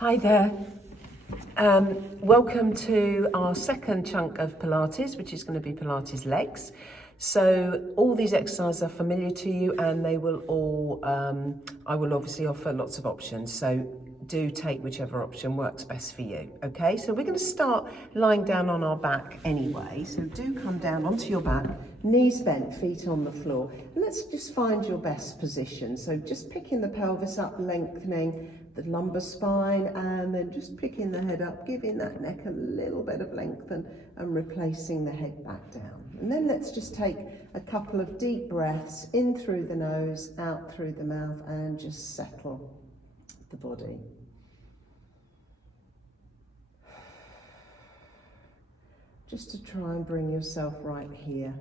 Hi there. Welcome to our second chunk of Pilates, which is going to be Pilates legs. So all these exercises are familiar to you, and they will all, I will obviously offer lots of options. So do take whichever option works best for you. Okay, so we're going to start lying down on our back anyway. So do come down onto your back, knees bent, feet on the floor. And let's just find your best position. So just picking the pelvis up, lengthening the lumbar spine, and then just picking the head up, giving that neck a little bit of length and replacing the head back down. And then let's just take a couple of deep breaths in through the nose, out through the mouth, and just settle the body. Just to try and bring yourself right here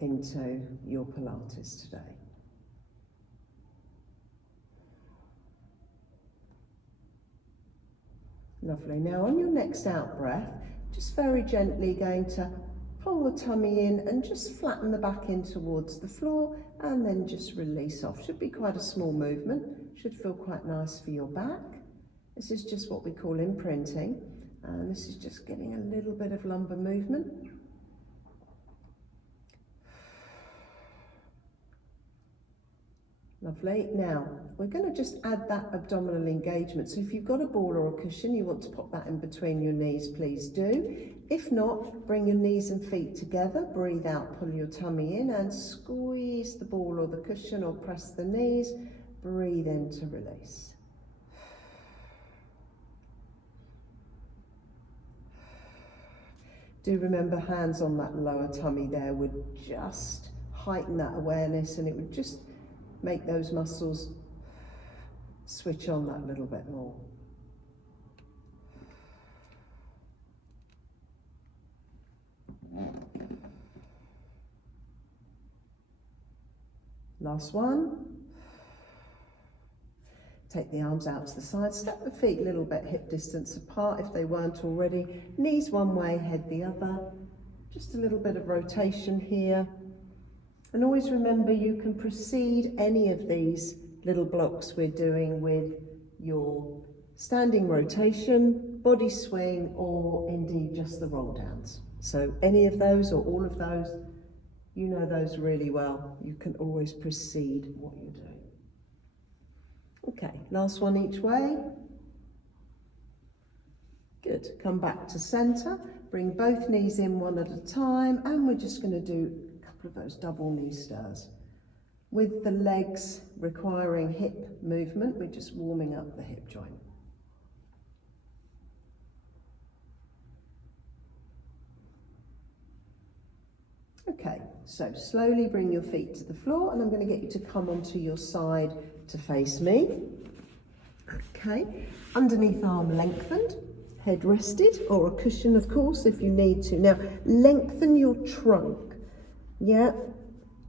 into your Pilates today. Lovely. Now on your next out breath, just very gently going to pull the tummy in and just flatten the back in towards the floor, and then just release off. Should be quite a small movement, should feel quite nice for your back. This is just what we call imprinting, and this is just getting a little bit of lumbar movement. Lovely. Now, we're going to just add that abdominal engagement. So if you've got a ball or a cushion, you want to pop that in between your knees, please do. If not, bring your knees and feet together, breathe out, pull your tummy in and squeeze the ball or the cushion or press the knees, breathe in to release. Do remember hands on that lower tummy there would just heighten that awareness, and it would just make those muscles switch on that little bit more. Last one. Take the arms out to the side, step the feet a little bit hip distance apart if they weren't already. Knees one way, head the other. Just a little bit of rotation here. And always remember, you can precede any of these little blocks we're doing with your standing rotation, body swing, or indeed just the roll downs. So any of those or all of those, you know those really well. You can always precede what you're doing. Okay, last one each way. Good, come back to center, bring both knees in one at a time, and we're just going to do of those double knee stirs. With the legs requiring hip movement, we're just warming up the hip joint. Okay, so slowly bring your feet to the floor, and I'm going to get you to come onto your side to face me. Okay, underneath arm lengthened, head rested, or a cushion of course if you need to. Now lengthen your trunk. Yeah,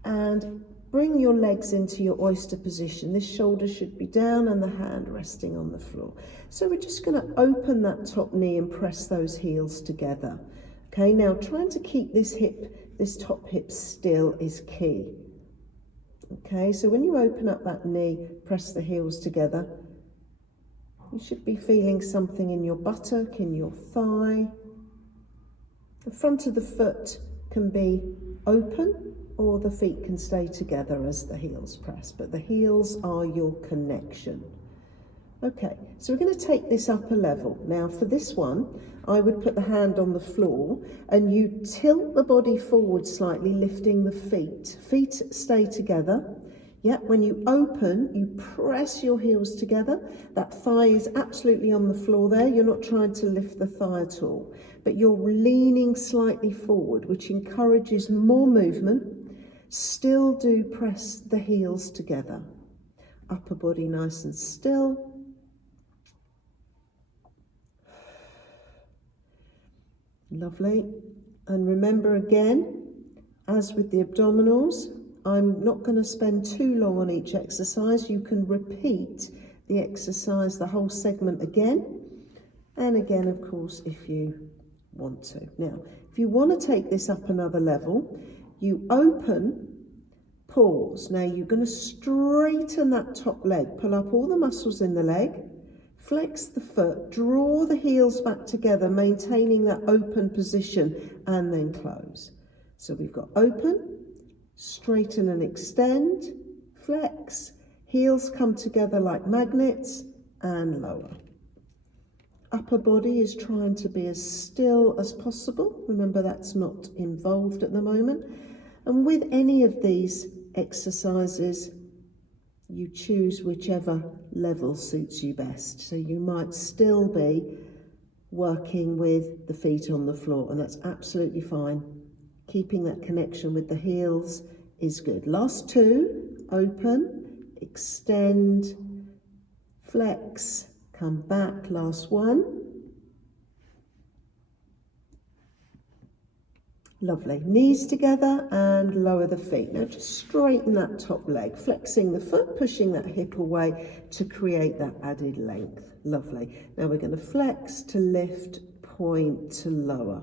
and bring your legs into your oyster position. This shoulder should be down and the hand resting on the floor. So we're just going to open that top knee and press those heels together. Okay, now trying to keep this top hip still is key. Okay, so when you open up that knee, press the heels together. You should be feeling something in your buttock, in your thigh. The front of the foot can be open, or the feet can stay together as the heels press, but the heels are your connection. Okay, so we're going to take this up a level. Now for this one, I would put the hand on the floor and you tilt the body forward slightly, lifting the feet. Feet stay together. Yeah, when you open, you press your heels together. That thigh is absolutely on the floor there. You're not trying to lift the thigh at all, but you're leaning slightly forward, which encourages more movement. Still do press the heels together. Upper body nice and still. Lovely. And remember again, as with the abdominals, I'm not going to spend too long on each exercise. You can repeat the exercise, the whole segment again and again, of course, if you want to. Now, if you want to take this up another level, you open, pause. Now you're going to straighten that top leg, pull up all the muscles in the leg, Flex the foot, draw the heels back together, maintaining that open position, and then close. So we've got open, straighten and extend, flex, heels come together like magnets, and lower. Upper body is trying to be as still as possible. Remember, that's not involved at the moment. And with any of these exercises, you choose whichever level suits you best. So you might still be working with the feet on the floor, and that's absolutely fine. Keeping that connection with the heels is good. Last two, open, extend, flex, come back. Last one. Lovely. Knees together and lower the feet. Now just straighten that top leg, flexing the foot, pushing that hip away to create that added length. Lovely. Now we're going to flex to lift, point to lower.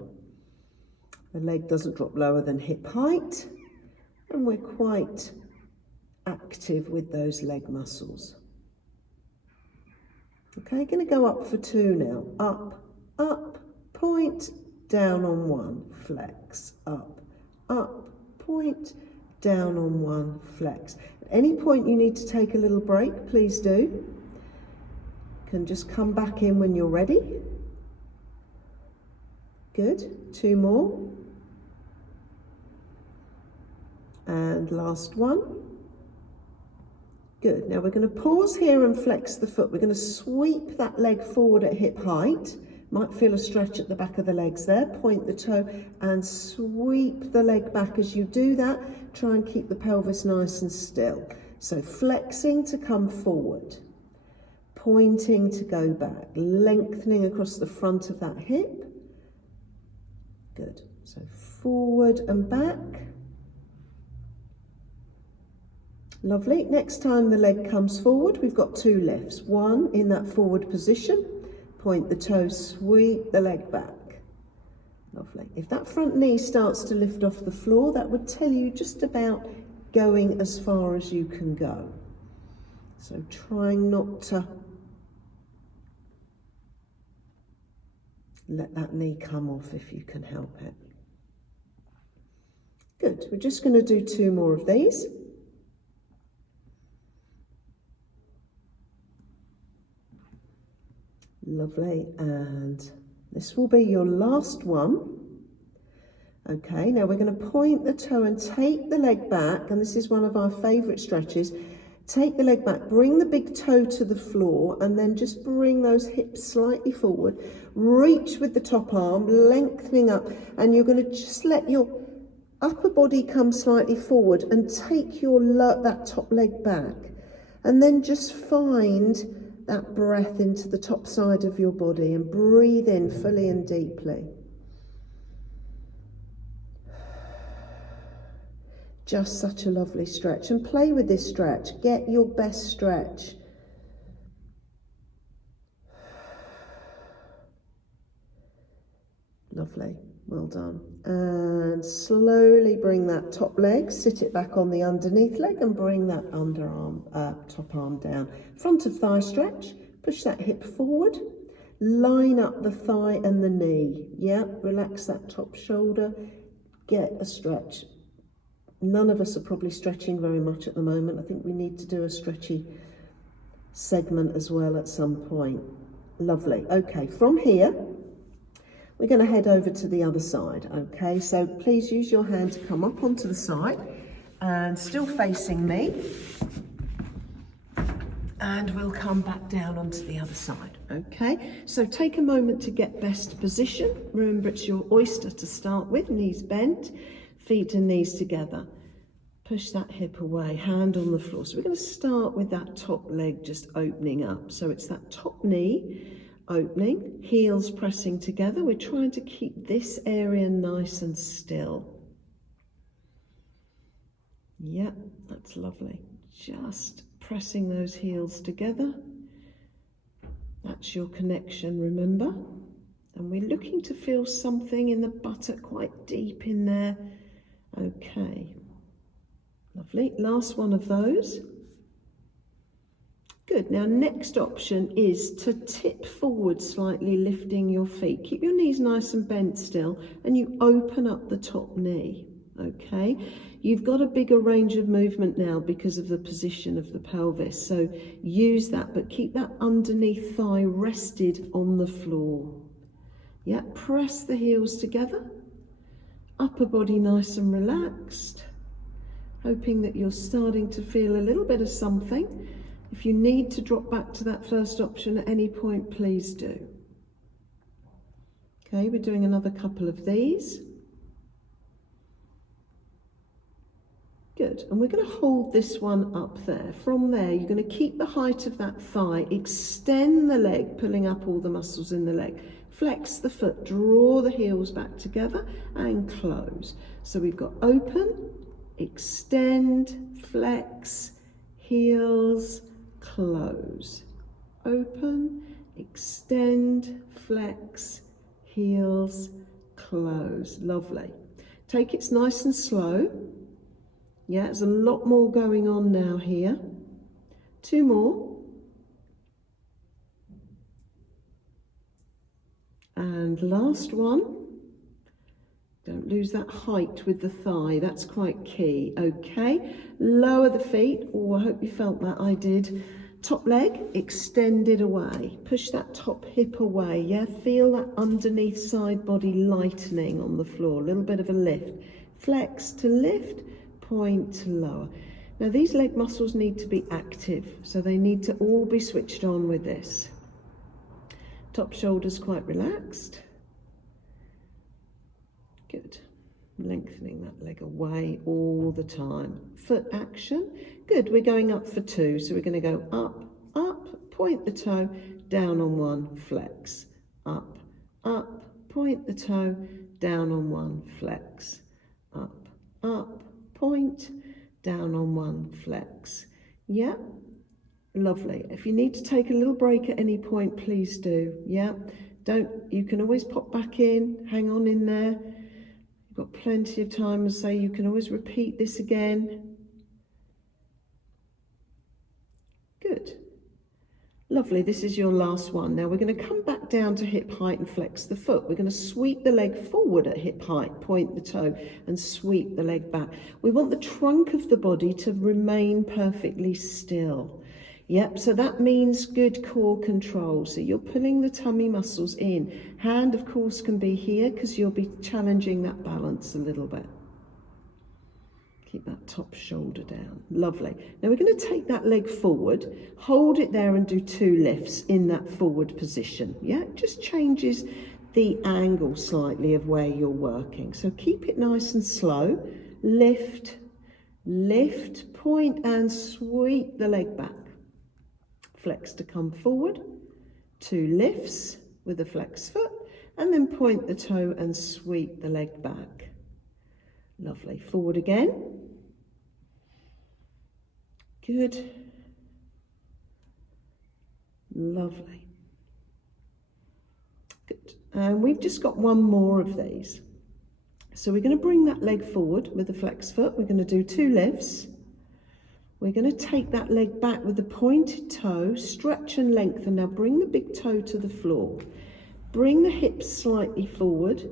The leg doesn't drop lower than hip height, and we're quite active with those leg muscles. Okay, going to go up for two now. Up, up, point, down on one, flex, up, up, point, down on one, flex. At any point you need to take a little break, please do. You can just come back in when you're ready. Good, two more. And last one. Good, now we're going to pause here and flex the foot. We're going to sweep that leg forward at hip height. Might feel a stretch at the back of the legs there. Point the toe and sweep the leg back. As you do that, try and keep the pelvis nice and still. So flexing to come forward, pointing to go back, lengthening across the front of that hip. Good. So forward and back. Lovely. Next time the leg comes forward, we've got two lifts. One in that forward position. Point the toe, sweep the leg back. Lovely. If that front knee starts to lift off the floor, that would tell you just about going as far as you can go. So trying not to let that knee come off if you can help it. Good. We're just going to do two more of these. Lovely, and this will be your last one. Okay, now we're going to point the toe and take the leg back, and this is one of our favourite stretches. Take the leg back, bring the big toe to the floor, and then just bring those hips slightly forward. Reach with the top arm, lengthening up, and you're going to just let your upper body come slightly forward and take your that top leg back. And then just find that breath into the top side of your body and breathe in fully and deeply. Just such a lovely stretch, and play with this stretch. Get your best stretch. Lovely, well done. And slowly bring that top leg, sit it back on the underneath leg, and bring that underarm, top arm down. Front of thigh stretch, push that hip forward, line up the thigh and the knee. Yeah, relax that top shoulder, get a stretch. None of us are probably stretching very much at the moment. I think we need to do a stretchy segment as well at some point. Lovely. Okay, from here, we're going to head over to the other side, okay? So please use your hand to come up onto the side and still facing me. And we'll come back down onto the other side, okay? So take a moment to get best position. Remember, it's your oyster to start with, knees bent, feet and knees together. Push that hip away, hand on the floor. So we're going to start with that top leg just opening up. So it's that top knee opening, heels pressing together. We're trying to keep this area nice and still. Yep, that's lovely. Just pressing those heels together. That's your connection, remember? And we're looking to feel something in the buttock quite deep in there. Okay, lovely. Last one of those. Good. Now, next option is to tip forward slightly, lifting your feet. Keep your knees nice and bent still, and you open up the top knee, okay? You've got a bigger range of movement now because of the position of the pelvis, so use that, but keep that underneath thigh rested on the floor. Yeah, press the heels together, upper body nice and relaxed, hoping that you're starting to feel a little bit of something. If you need to drop back to that first option at any point, please do. Okay, we're doing another couple of these. Good, and we're going to hold this one up there. From there, you're going to keep the height of that thigh, extend the leg, pulling up all the muscles in the leg. Flex the foot, draw the heels back together and close. So we've got open, extend, flex, heels, close. Open, extend, flex, heels, close. Lovely. Take it nice and slow. Yeah, there's a lot more going on now here. 2 more. And last one. Don't lose that height with the thigh, that's quite key. Okay, lower the feet. Oh, I hope you felt that, I did. Top leg, extended away. Push that top hip away, yeah? Feel that underneath side body lightening on the floor, a little bit of a lift. Flex to lift, point to lower. Now these leg muscles need to be active, so they need to all be switched on with this. Top shoulders quite relaxed. Good. Lengthening that leg away all the time. Foot action. Good. We're going up for 2. So we're going to go up, up, point the toe, down on 1, flex. Up, up, point the toe, down on 1, flex. Up, up, point, down on 1, flex. Yeah. Lovely. If you need to take a little break at any point, please do. Yeah. You can always pop back in, hang on in there. Got plenty of time, so you can always repeat this again. Good. Lovely, this is your last one. Now we're going to come back down to hip height and flex the foot. We're going to sweep the leg forward at hip height, point the toe and sweep the leg back. We want the trunk of the body to remain perfectly still. Yep, so that means good core control. So you're pulling the tummy muscles in. Hand, of course, can be here because you'll be challenging that balance a little bit. Keep that top shoulder down. Lovely. Now we're going to take that leg forward, hold it there and do 2 lifts in that forward position. Yeah, it just changes the angle slightly of where you're working. So keep it nice and slow. Lift, lift, point and sweep the leg back. Flex to come forward, 2 lifts with a flex foot, and then point the toe and sweep the leg back. Lovely. Forward again. Good. Lovely. Good. And we've just got 1 more of these. So we're going to bring that leg forward with the flex foot. We're going to do 2 lifts. We're going to take that leg back with the pointed toe, stretch and lengthen. Now bring the big toe to the floor. Bring the hips slightly forward.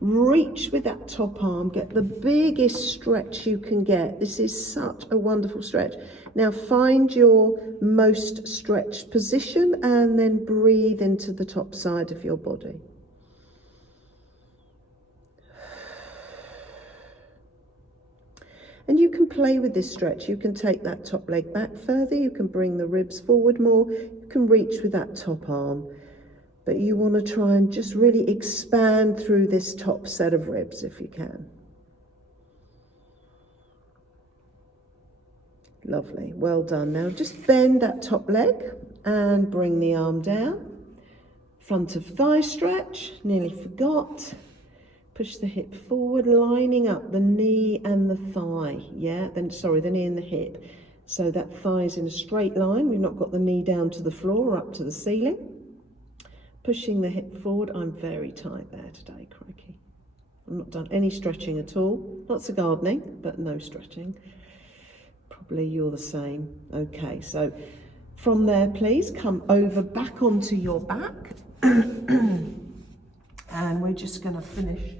Reach with that top arm. Get the biggest stretch you can get. This is such a wonderful stretch. Now find your most stretched position and then breathe into the top side of your body. And you can play with this stretch. You can take that top leg back further. You can bring the ribs forward more. You can reach with that top arm. But you want to try and just really expand through this top set of ribs if you can. Lovely. Well done. Now just bend that top leg and bring the arm down. Front of thigh stretch. Nearly forgot. Push the hip forward, lining up the knee and the thigh. Yeah, the knee and the hip. So that thigh's in a straight line. We've not got the knee down to the floor or up to the ceiling. Pushing the hip forward. I'm very tight there today, crikey. I've not done any stretching at all. Lots of gardening, but no stretching. Probably you're the same. Okay, so From there, please come over back onto your back. And we're just going to finish.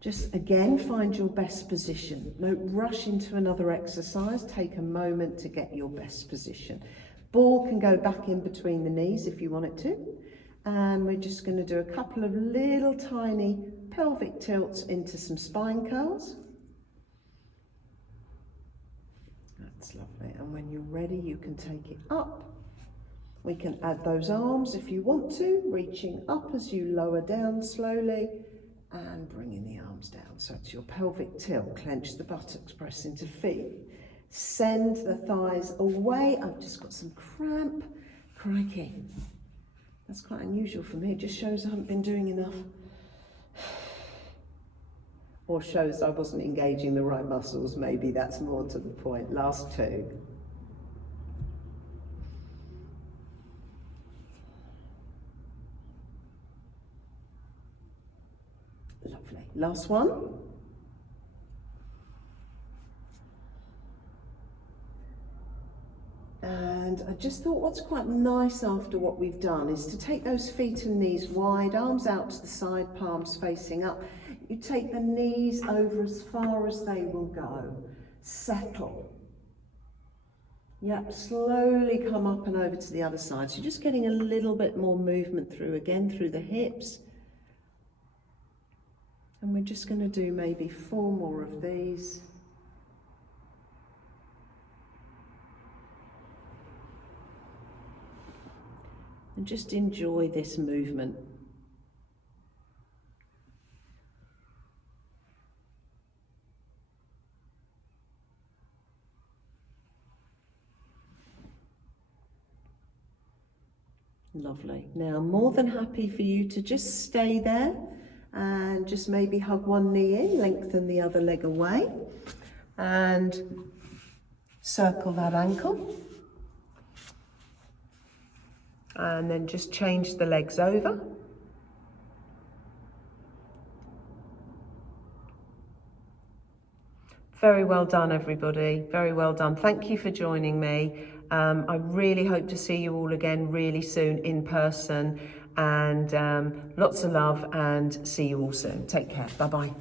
Just again, find your best position. Don't rush into another exercise. Take a moment to get your best position. Ball can go back in between the knees if you want it to. And we're just going to do a couple of little tiny pelvic tilts into some spine curls. That's lovely. And when you're ready, you can take it up. We can add those arms if you want to, reaching up as you lower down slowly and bringing the arms down. So it's your pelvic tilt. Clench the buttocks, press into feet. Send the thighs away. I've just got some cramp. Crikey. That's quite unusual for me. It just shows I haven't been doing enough. Or shows I wasn't engaging the right muscles. Maybe that's more to the point. Last two. Lovely. Last one. And I just thought what's quite nice after what we've done is to take those feet and knees wide, arms out to the side, palms facing up. You take the knees over as far as they will go. Settle. Yep, slowly come up and over to the other side. So you're just getting a little bit more movement through, again, through the hips. And we're just going to do maybe 4 more of these. And just enjoy this movement. Lovely. Now, more than happy for you to just stay there. And just maybe hug one knee in, lengthen the other leg away, and circle that ankle. And then just change the legs over. Very well done, everybody. Very well done. Thank you for joining me. I really hope to see you all again really soon in person. And lots of love and see you all soon. Take care. Bye-bye.